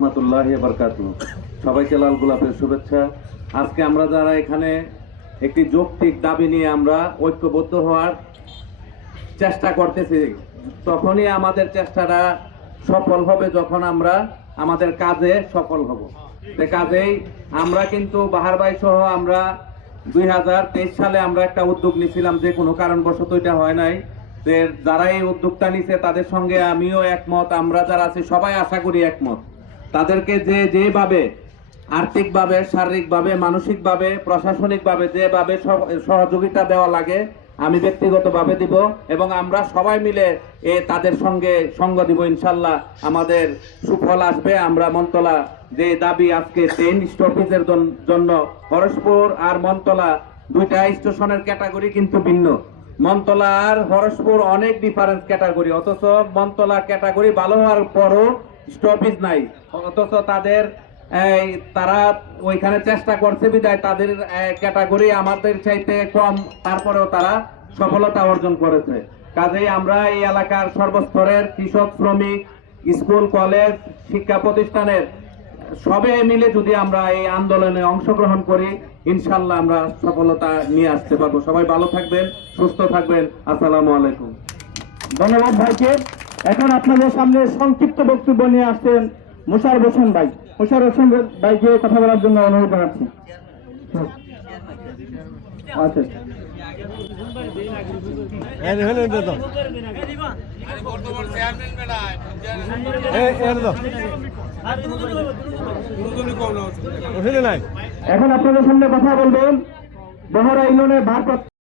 রহমতুল্লাহি ওয়া বারাকাতুহু। সবাইকে লাল গোলাপের শুভেচ্ছা। আজকে আমরা যারা এখানে একটি যৌক্তিক দাবি নিয়ে আমরা ঐক্যবদ্ধ হওয়ার চেষ্টা করতেছি, তখনই আমাদের চেষ্টাটা সফল হবে যখন আমরা আমাদের কাজে সফল হব। কাজেই আমরা কিন্তু বাহার ভাই সহ আমরা 2023 সালে আমরা একটা উদ্যোগ নিয়েছিলাম, যে কোনো কারণবশত এটা হয় নাই। যারা এই উদ্যোগটা নিছে তাদের সঙ্গে আমিও একমত, আমরা যারা আছি সবাই আশা করি একমত। তাদেরকে যেভাবে আর্থিকভাবে, শারীরিকভাবে, মানসিকভাবে, প্রশাসনিকভাবে যেভাবে সহযোগিতা দেওয়া লাগে আমি ব্যক্তিগতভাবে দিব, এবং আমরা সবাই মিলে তাদের সঙ্গে সঙ্গ দিব। ইনশাল্লাহ আমাদের সুফল আসবে। আমরা মনতলা যে দাবি আজকে ট্রেন স্টপেজের জন্য, হরসপুর আর মনতলা দুইটা স্টেশনের ক্যাটাগরি কিন্তু ভিন্ন। মনতলা আর হরসপুর অনেক ডিফারেন্স ক্যাটাগরি, অথচ মনতলা ক্যাটাগরি ভালো হওয়ার পরও স্টপেজ নাই। অথচ তারা ওইখানে চেষ্টা করছে বিধায় তাদের ক্যাটাগরি আমাদের চাইতে কম, তারপরেও তারা সফলতা অর্জন করেছে। কাজেই আমরা এই এলাকার সর্বস্তরের কৃষক, শ্রমিক, স্কুল, কলেজ, শিক্ষা প্রতিষ্ঠানের সবাই মিলে যদি আমরা এই আন্দোলনে অংশগ্রহণ করি, ইনশাল্লাহ আমরা সফলতা নিয়ে আসতে পারবো। সবাই ভালো থাকবেন, সুস্থ থাকবেন। আসসালামু আলাইকুম। ধন্যবাদ ভাইকে। এখন আপনাদের সামনে সংক্ষিপ্ত বক্তব্য নিয়ে আসছেন মোশাররফ হোসেন ভাই। মোশাররফ হোসেন ভাইকে কথা বলার জন্য অনুরোধ জানাচ্ছি। আচ্ছা, এখন আপনাদের সামনে কথা বলবেন বহরা ইউনিয়নের ভারপ্রাপ্ত